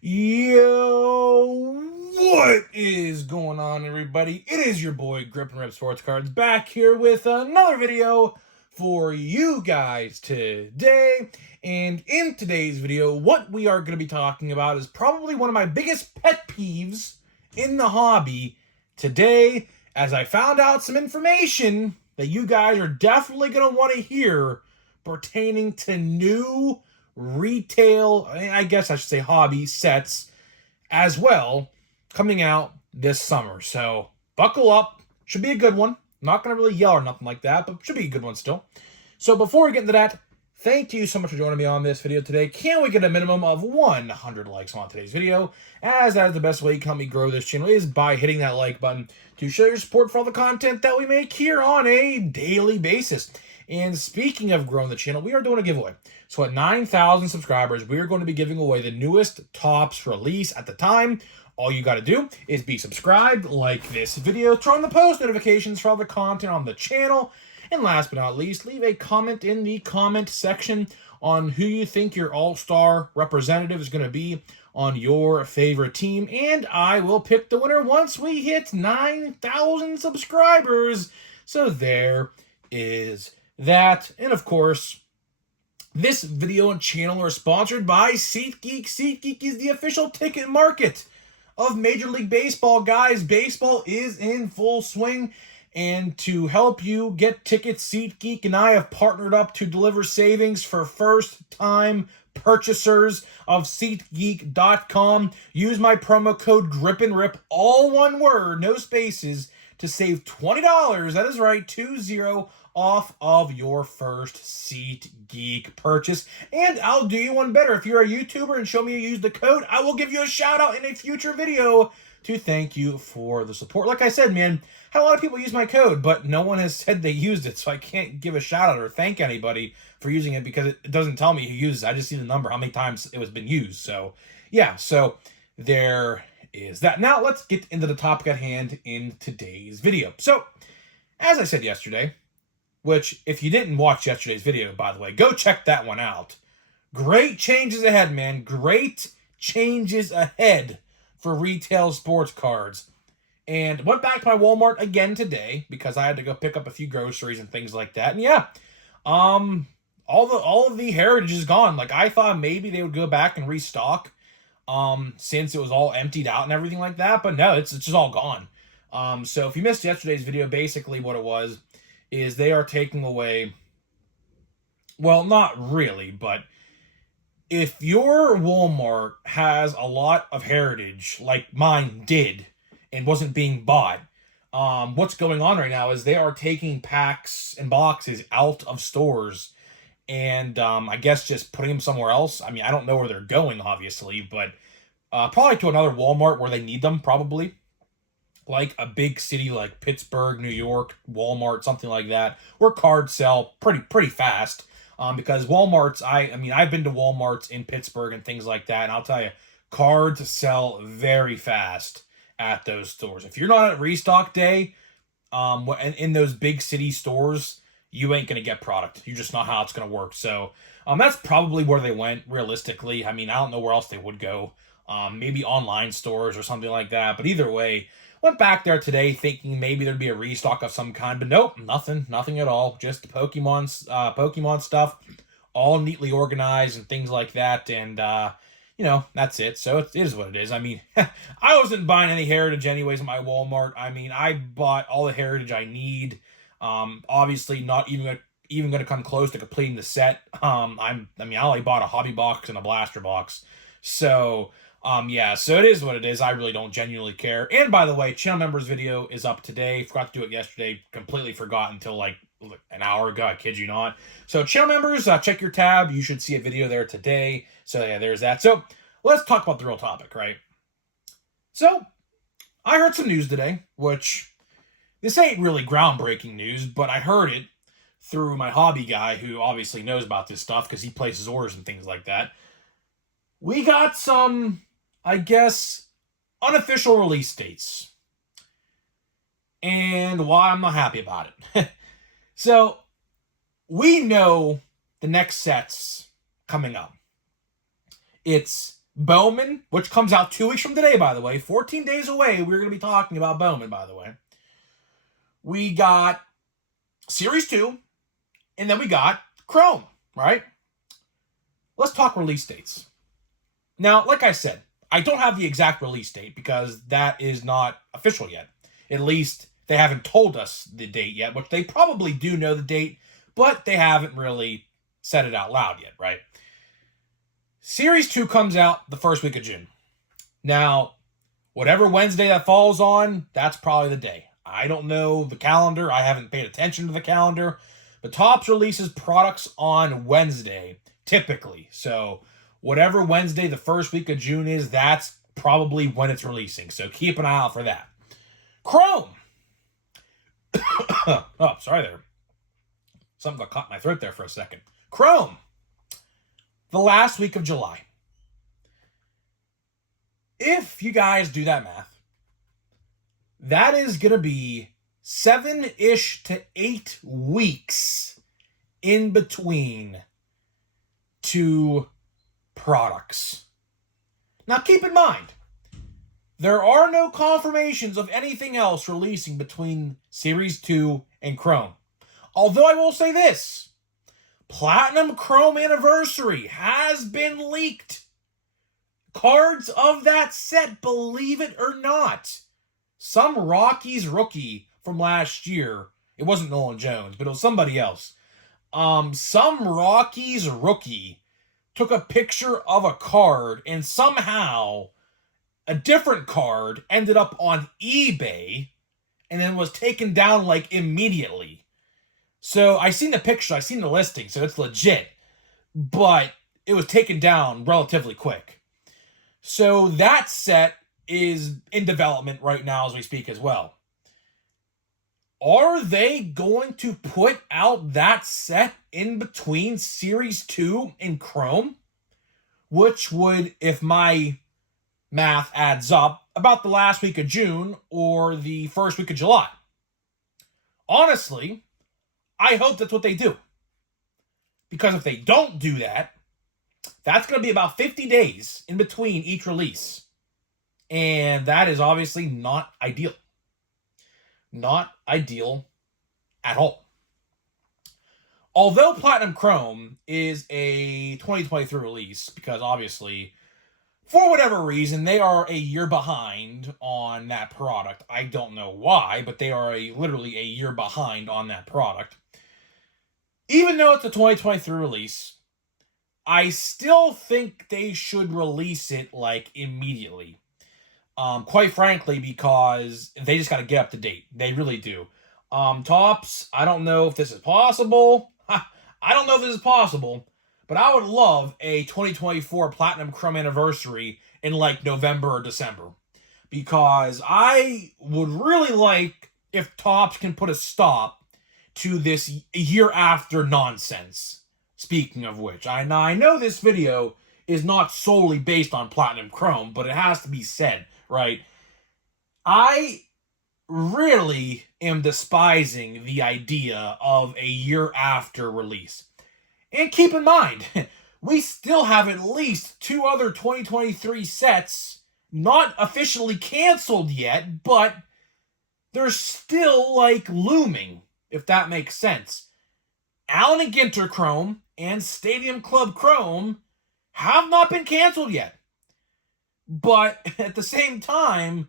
Yo, what is going on, everybody? It is your boy Grip and Rip Sports Cards back here with another video for you guys today. And in today's video, what we are going to be talking about is probably one of my biggest pet peeves in the hobby today, as I found out some information that you guys are definitely going to want to hear pertaining to new retail, I guess I should say hobby sets as well, coming out this summer. So buckle up. Should be a good one. Not going to really yell or nothing like that, but should be a good one still. So before we get into that, thank you so much for joining me on this video today. Can we get a minimum of 100 likes on today's video? As that is the best way you can help me grow this channel is by hitting that like button to show your support for all the content that we make here on a daily basis. And speaking of growing the channel, we are doing a giveaway. So at 9,000 subscribers, we are going to be giving away the newest Topps release at the time. All you got to do is be subscribed, like this video, turn on the post notifications for all the content on the channel, and last but not least, leave a comment in the comment section on who you think your all-star representative is going to be on your favorite team, and I will pick the winner once we hit 9,000 subscribers. So there is that. And of course, this video and channel are sponsored by SeatGeek. SeatGeek is the official ticket market of Major League Baseball. Guys, baseball is in full swing, and to help you get tickets, SeatGeek and I have partnered up to deliver savings for first-time purchasers of SeatGeek.com. Use my promo code GRIPANDRIP, all one word, no spaces, to save $20. That is right, 20 off of your first SeatGeek purchase. And I'll do you one better. If you're a YouTuber and show me you use the code, I will give you a shout out in a future video to thank you for the support. Like I said, man, had a lot of people use my code, but no one has said they used it, so I can't give a shout out or thank anybody for using it because it doesn't tell me who uses it. I just see the number, how many times it was been used. So yeah, so there is that. Now let's get into the topic at hand in today's video. So as I said yesterday, which if you didn't watch yesterday's video, by the way, go check that one out. Great changes ahead, man. Great changes ahead for retail sports cards. And went back to my Walmart again today because I had to go pick up a few groceries and things like that. And yeah, all of the heritage is gone. Like I thought maybe they would go back and restock since it was all emptied out and everything like that, but no, it's just all gone. So if you missed yesterday's video, basically what it was is they are taking away, well, not really, but if your Walmart has a lot of heritage, like mine did, and wasn't being bought, what's going on right now is they are taking packs and boxes out of stores and I guess just putting them somewhere else. I mean, I don't know where they're going, obviously, but probably to another Walmart where they need them, probably. Like a big city like Pittsburgh, New York, Walmart, something like that, where cards sell pretty fast. Because Walmart's, I mean, I've been to Walmart's in Pittsburgh and things like that, and I'll tell you, cards sell very fast at those stores. If you're not at restock day, in those big city stores, you ain't gonna get product. You're just not how it's gonna work. So, that's probably where they went. Realistically, I mean, I don't know where else they would go. Maybe online stores or something like that. But either way, went back there today thinking maybe there'd be a restock of some kind, but nope, nothing at all. Just Pokemon stuff, all neatly organized and things like that. And you know, that's it. So it is what it is. I mean, I wasn't buying any heritage anyways at my Walmart. I mean, I bought all the heritage I need. Obviously not even going to come close to completing the set. I only bought a hobby box and a blaster box. So yeah, so it is what it is. I really don't genuinely care. And by the way, channel members video is up today. Forgot to do it yesterday. Completely forgot until like an hour ago. I kid you not. So channel members, check your tab. You should see a video there today. So yeah, there's that. So let's talk about the real topic, right? So I heard some news today, which this ain't really groundbreaking news, but I heard it through my hobby guy who obviously knows about this stuff because he places orders and things like that. We got some, I guess, unofficial release dates. And why I'm not happy about it. So, we know the next set's coming up. It's Bowman, which comes out 2 weeks from today, by the way. 14 days away, we're going to be talking about Bowman, by the way. We got Series 2, and then we got Chrome, right? Let's talk release dates. Now, like I said, I don't have the exact release date because that is not official yet. At least they haven't told us the date yet, which they probably do know the date, but they haven't really said it out loud yet, right? Series 2 comes out the first week of June. Now, whatever Wednesday that falls on, that's probably the day. I don't know the calendar. I haven't paid attention to the calendar. But Topps releases products on Wednesday, typically. So, whatever Wednesday the first week of June is, that's probably when it's releasing. So, keep an eye out for that. Chrome! Oh, sorry there. Something got caught in my throat there for a second. Chrome! The last week of July. If you guys do that math, that is going to be 7-ish to 8 weeks in between two products. Now keep in mind, there are no confirmations of anything else releasing between Series 2 and Chrome. Although I will say this, Platinum Chrome Anniversary has been leaked. Cards of that set, believe it or not. Some Rockies rookie from last year, it wasn't Nolan Jones, but it was somebody else. Some Rockies rookie took a picture of a card and somehow a different card ended up on eBay and then was taken down like immediately. So I seen the picture, I seen the listing, so it's legit. But it was taken down relatively quick. So that set is in development right now as we speak as well. Are they going to put out that set in between Series 2 and Chrome? Which would, if my math adds up, about the last week of June or the first week of July. Honestly, I hope that's what they do. Because if they don't do that, that's going to be about 50 days in between each release. And that is obviously not ideal. Not ideal at all. Although Platinum Chrome is a 2023 release, because obviously, for whatever reason, they are a year behind on that product. I don't know why, but they are literally a year behind on that product. Even though it's a 2023 release, I still think they should release it, like, immediately. Quite frankly, because they just got to get up to date. They really do. Topps, I don't know if this is possible. I don't know if this is possible, but I would love a 2024 Platinum Chrome Anniversary in, like, November or December. Because I would really like if Topps can put a stop to this year after nonsense. Speaking of which, I know this video is not solely based on Platinum Chrome, but it has to be said, right? I really am despising the idea of a year after release. And keep in mind, we still have at least 2 other 2023 sets not officially canceled yet, but they're still, like, looming, if that makes sense. Allen and Ginter Chrome and Stadium Club Chrome have not been canceled yet. But at the same time,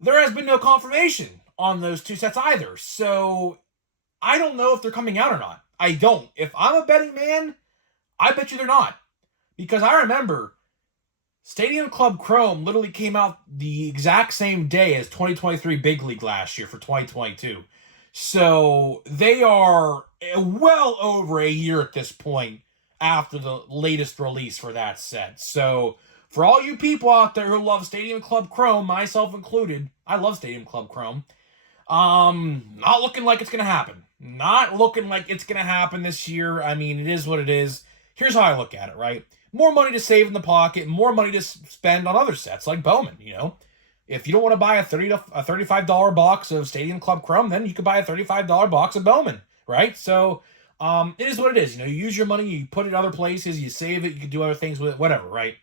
there has been no confirmation on those 2 sets either. So I don't know if they're coming out or not. I don't. If I'm a betting man, I bet you they're not. Because I remember Stadium Club Chrome literally came out the exact same day as 2023 Big League last year for 2022. So they are well over a year at this point after the latest release for that set. So for all you people out there who love Stadium Club Chrome, myself included, I love Stadium Club Chrome. Not looking like it's going to happen. Not looking like it's going to happen this year. I mean, it is what it is. Here's how I look at it, right? More money to save in the pocket, more money to spend on other sets like Bowman, you know? If you don't want to buy a $35 box of Stadium Club Chrome, then you could buy a $35 box of Bowman, right? So, it is what it is. You know, you use your money, you put it other places, you save it, you can do other things with it, whatever, right?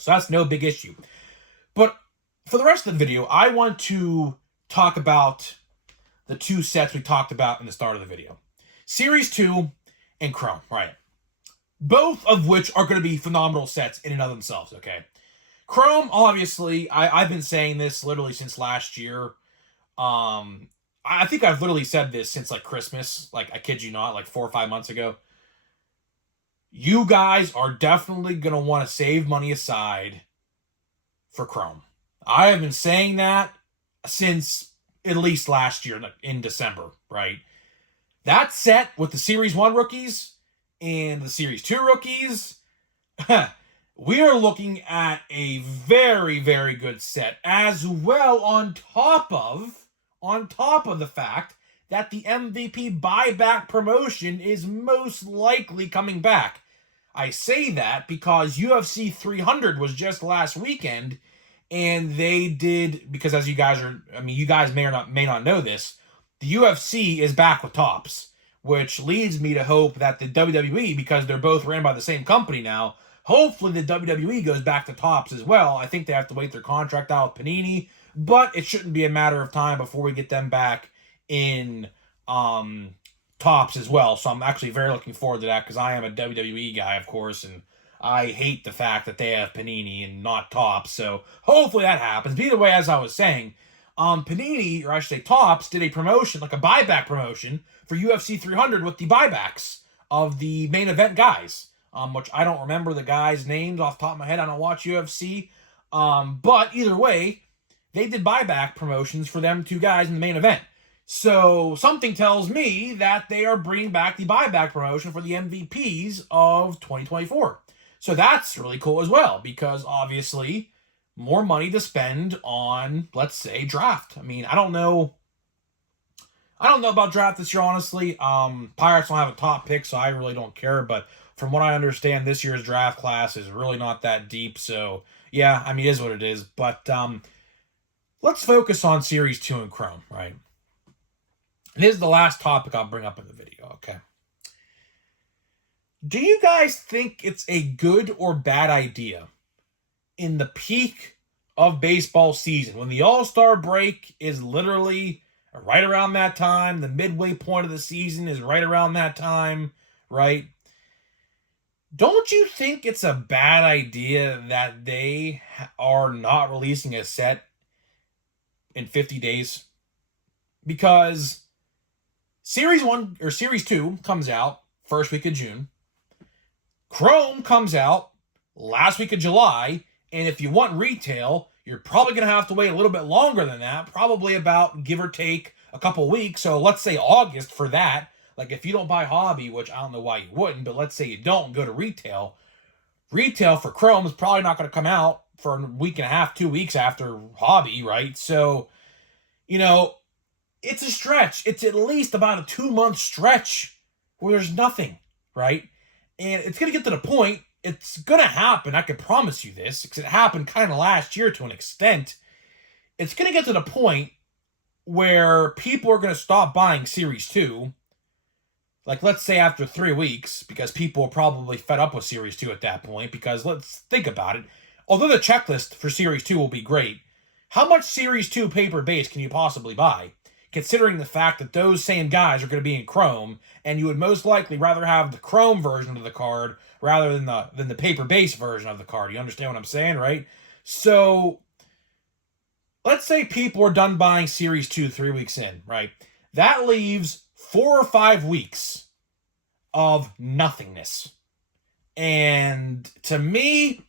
So that's no big issue. But for the rest of the video, I want to talk about the two sets we talked about in the start of the video. Series 2 and Chrome, right? Both of which are going to be phenomenal sets in and of themselves, okay? Chrome, obviously, I've been saying this literally since last year. I think I've literally said this since, like, Christmas. Like, I kid you not, like 4 or 5 months ago. You guys are definitely going to want to save money aside for Chrome. I have been saying that since at least last year in December, right? That set with the Series 1 rookies and the Series 2 rookies, we are looking at a very, very good set, as well on top of the fact that the MVP buyback promotion is most likely coming back. I say that because UFC 300 was just last weekend, and they did, because as you guys may or may not know this, the UFC is back with Topps, which leads me to hope that the WWE, because they're both ran by the same company now, hopefully the WWE goes back to Topps as well. I think they have to wait their contract out with Panini, but it shouldn't be a matter of time before we get them back in Topps as well. So I'm actually very looking forward to that, because I am a WWE guy, of course, and I hate the fact that they have Panini and not Topps. So hopefully that happens. But either way, as I was saying, Panini, or I should say Topps, did a promotion, like a buyback promotion for UFC 300 with the buybacks of the main event guys, which I don't remember the guys' names off the top of my head. I don't watch UFC. But either way, they did buyback promotions for them two guys in the main event. So something tells me that they are bringing back the buyback promotion for the MVPs of 2024. So that's really cool as well, because obviously more money to spend on, let's say, draft. I mean, I don't know about draft this year, honestly. Pirates don't have a top pick, so I really don't care. But from what I understand, this year's draft class is really not that deep. So yeah, I mean, it is what it is. But let's focus on Series 2 and Chrome, right? And this is the last topic I'll bring up in the video, okay? Do you guys think it's a good or bad idea in the peak of baseball season, when the All-Star break is literally right around that time, the midway point of the season is right around that time, right? Don't you think it's a bad idea that they are not releasing a set in 50 days? Because Series 1 or Series 2 comes out first week of June. Chrome comes out last week of July, and if you want retail, you're probably going to have to wait a little bit longer than that, probably about, give or take, a couple weeks. So let's say August for that. Like, if you don't buy Hobby, which I don't know why you wouldn't, but let's say you don't go to retail for Chrome is probably not going to come out for a week and a half, 2 weeks after Hobby, right? So, it's a stretch. It's at least about a 2-month stretch where there's nothing, right? And it's going to get to the point, it's going to happen, I can promise you this, because it happened kind of last year to an extent. It's going to get to the point where people are going to stop buying Series 2, like let's say after 3 weeks, because people are probably fed up with Series 2 at that point, because let's think about it. Although the checklist for Series 2 will be great, how much Series 2 paper base can you possibly buy? Considering the fact that those same guys are going to be in Chrome, and you would most likely rather have the Chrome version of the card rather than the paper-based version of the card. You understand what I'm saying, right? So, let's say people are done buying Series 2 3 weeks in, right? That leaves 4 or 5 weeks of nothingness. And to me,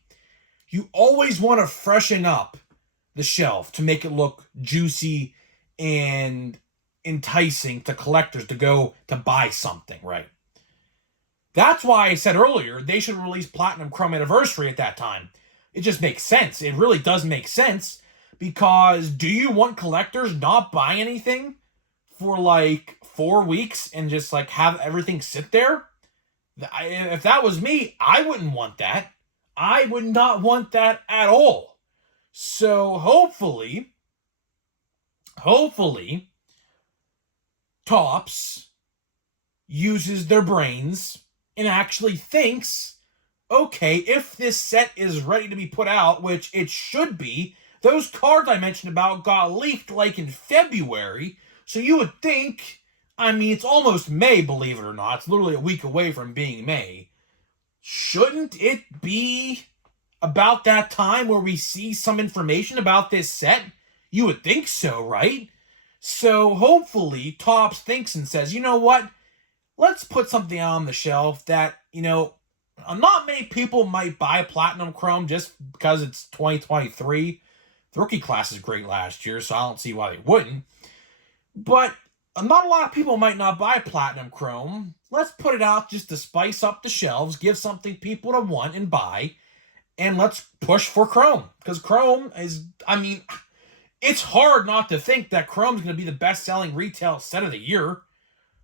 you always want to freshen up the shelf to make it look juicy and enticing to collectors to go to buy something, right? That's why I said earlier they should release Platinum Chrome Anniversary at that time. It just makes sense. It really does make sense, because do you want collectors not buy anything for like 4 weeks and just like have everything sit there? If that was me, I wouldn't want that. I would not want that at all. So hopefully, Topps uses their brains and actually thinks, okay, if this set is ready to be put out, which it should be, those cards I mentioned about got leaked like in February, so you would think, I mean, it's almost May, believe it or not. It's literally a week away from being May. Shouldn't it be about that time where we see some information about this set? You would think so, right? So hopefully Topps thinks and says, you know what? Let's put something on the shelf that, not many people might buy Platinum Chrome just because it's 2023. The rookie class is great last year, so I don't see why they wouldn't. But not a lot of people might not buy Platinum Chrome. Let's put it out just to spice up the shelves, give something people to want and buy, and let's push for Chrome. Because Chrome is, it's hard not to think that Chrome is going to be the best-selling retail set of the year.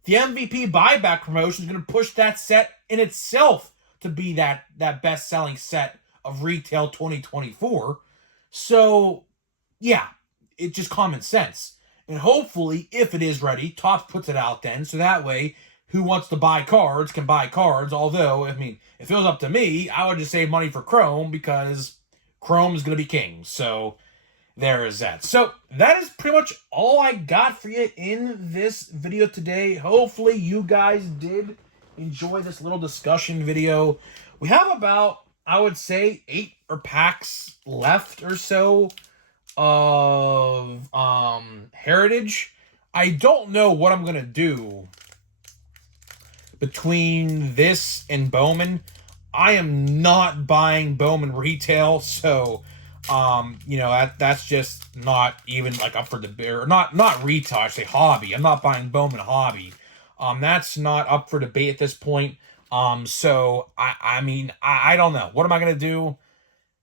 The MVP Buyback promotion is going to push that set in itself to be that best-selling set of retail 2024. So, yeah, it's just common sense. And hopefully, if it is ready, Topps puts it out then, so that way, who wants to buy cards can buy cards. Although, if it was up to me, I would just save money for Chrome because Chrome is going to be king. So, there is that. So, that is pretty much all I got for you in this video today. Hopefully, you guys did enjoy this little discussion video. We have about, I would say, 8 packs left or so of Heritage. I don't know what I'm going to do between this and Bowman. I am not buying Bowman retail, so that's just not even like up for debate, or not retail, I say hobby. I'm not buying Bowman hobby. That's not up for debate at this point. So I don't know. What am I gonna do?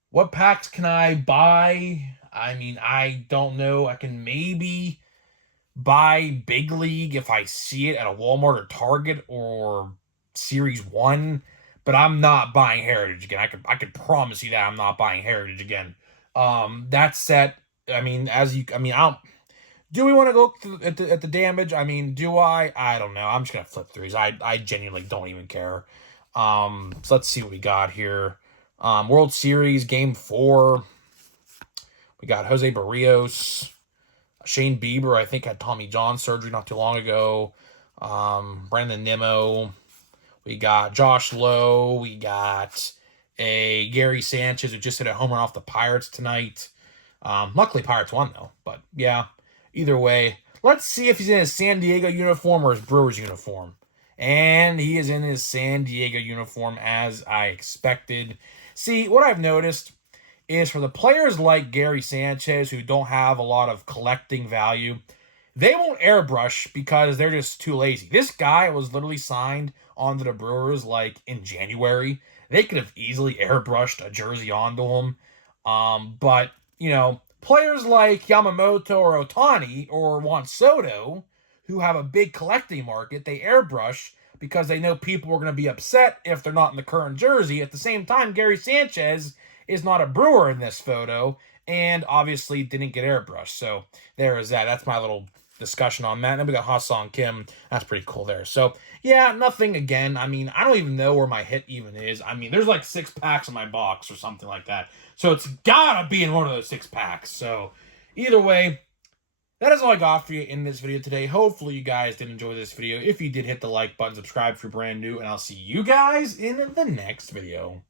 What packs can I buy? I don't know. I can maybe buy Big League if I see it at a Walmart or Target or Series 1, but I'm not buying Heritage again. I could promise you that I'm not buying Heritage again. That set, I don't. Do we want to go at the damage? Do I? I don't know. I'm just gonna flip through these. I genuinely don't even care. So let's see what we got here. World Series Game 4. We got Jose Barrios. Shane Bieber, I think, had Tommy John surgery not too long ago. Brandon Nimmo. We got Josh Lowe. We got a Gary Sanchez who just hit a home run off the Pirates tonight. Luckily, Pirates won, though. But, yeah, either way. Let's see if he's in his San Diego uniform or his Brewers uniform. And he is in his San Diego uniform, as I expected. See, what I've noticed is for the players like Gary Sanchez who don't have a lot of collecting value, they won't airbrush because they're just too lazy. This guy was literally signed onto the Brewers like in January. They could have easily airbrushed a jersey onto him. But, players like Yamamoto or Ohtani or Juan Soto, who have a big collecting market, they airbrush because they know people are going to be upset if they're not in the current jersey. At the same time, Gary Sanchez is not a Brewer in this photo and obviously didn't get airbrushed. So there is that. That's my little discussion on that. And then we got Ha-Seong Kim. That's pretty cool there. So, yeah, nothing again. I don't even know where my hit even is. There's like 6 packs in my box or something like that. So it's gotta be in one of those 6 packs. So either way, that is all I got for you in this video today. Hopefully you guys did enjoy this video. If you did, hit the like button, subscribe if you're brand new, and I'll see you guys in the next video.